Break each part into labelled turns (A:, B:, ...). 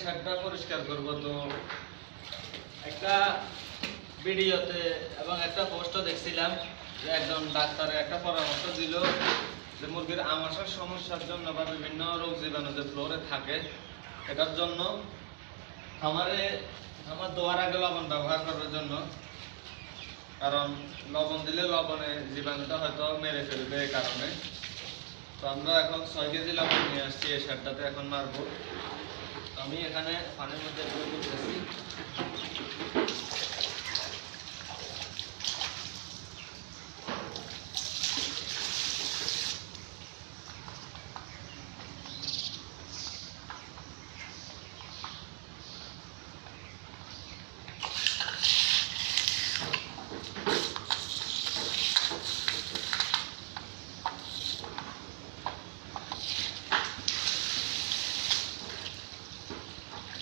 A: শার্টটা পরিষ্কার করব তো। একটা ভিডিওতে এবং একটা পোস্টও দেখছিলাম যে একজন ডাক্তারের একটা পরামর্শ দিল যে মুরগির আমাশার সমস্যার জন্য বা বিভিন্ন রোগ জীবাণু যে ফ্লোরে থাকে, এটার জন্য খামারে আমার দোয়ার আগে লবণ ব্যবহার করার জন্য। কারণ লবণ দিলে লবণে জীবাণুটা হয়তো মেরে ফেলবে এই কারণে। তো আমরা এখন ছয় কেজি লবণ নিয়ে আসছি এই সারটাতে এখন মারবো। আমি এখানে পানির মধ্যে এগুলো করতেছি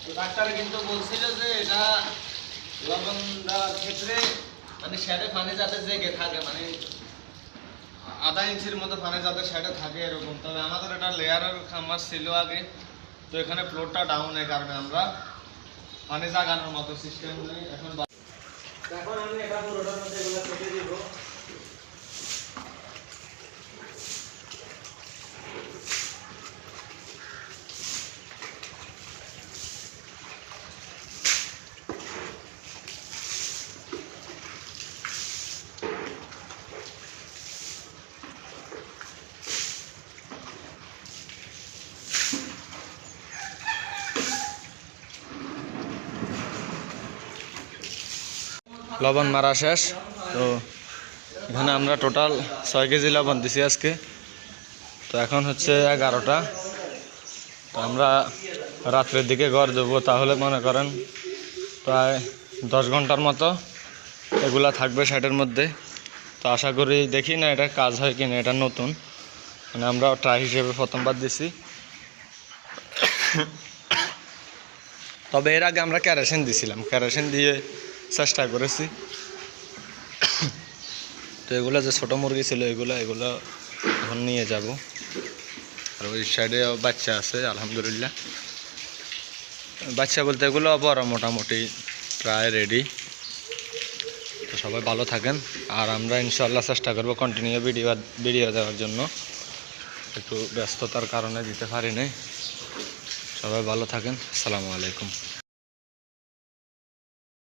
A: তো ডাক্তার কিন্তু বলছিল যে এটা লবণ ক্ষেত্রে মানে শ্যাডে পানি যাতে জেগে থাকে মানে আধা ইঞ্চির মতো পানি যাতে শ্যাডে থাকে এরকম। তবে আমাদের এটা লেয়ারের খামার ছিল আগে, তো এখানে ফ্লোরটা ডাউন এই কারণে আমরা পানি জাগানোর মতো সিস্টেম নেই। এখন এখন আমি এটা পুরোটার মধ্যে এগুলো কেটে দিব
B: লবণ মারা শেষ। তো এখানে আমরা টোটাল ছয় কেজি লবণ দিছি আজকে। তো এখন হচ্ছে এগারোটা। তো আমরা রাত্রের দিকে ঘর দেবো তাহলে মনে করেন প্রায় দশ ঘণ্টার মতো এগুলা থাকবে সাইডের মধ্যে। তো আশা করি দেখি না এটা কাজ হয় কিনা, এটা নতুন। মানে আমরা ট্রাই হিসেবে প্রথমবার দিছি। তবে এর আগে আমরা ক্যারাসিন দিছিলাম। ক্যারাসিন দিয়ে চেষ্টা করেছি। তো এগুলো যে ছোটো মুরগি ছিল, এগুলো এগুলো এখন নিয়ে যাব। আর ওই সাইডে বাচ্চা আছে, আলহামদুলিল্লাহ। বাচ্চা বলতে এগুলো বড় মোটামুটি প্রায় রেডি তো সবাই ভালো থাকেন। আর আমরা ইনশাল্লাহ চেষ্টা করব কন্টিনিউ ভিডিও ভিডিও দেওয়ার জন্য। একটু ব্যস্ততার কারণে দিতে পারি নাই সবাই ভালো থাকেন। আসসালামু আলাইকুম।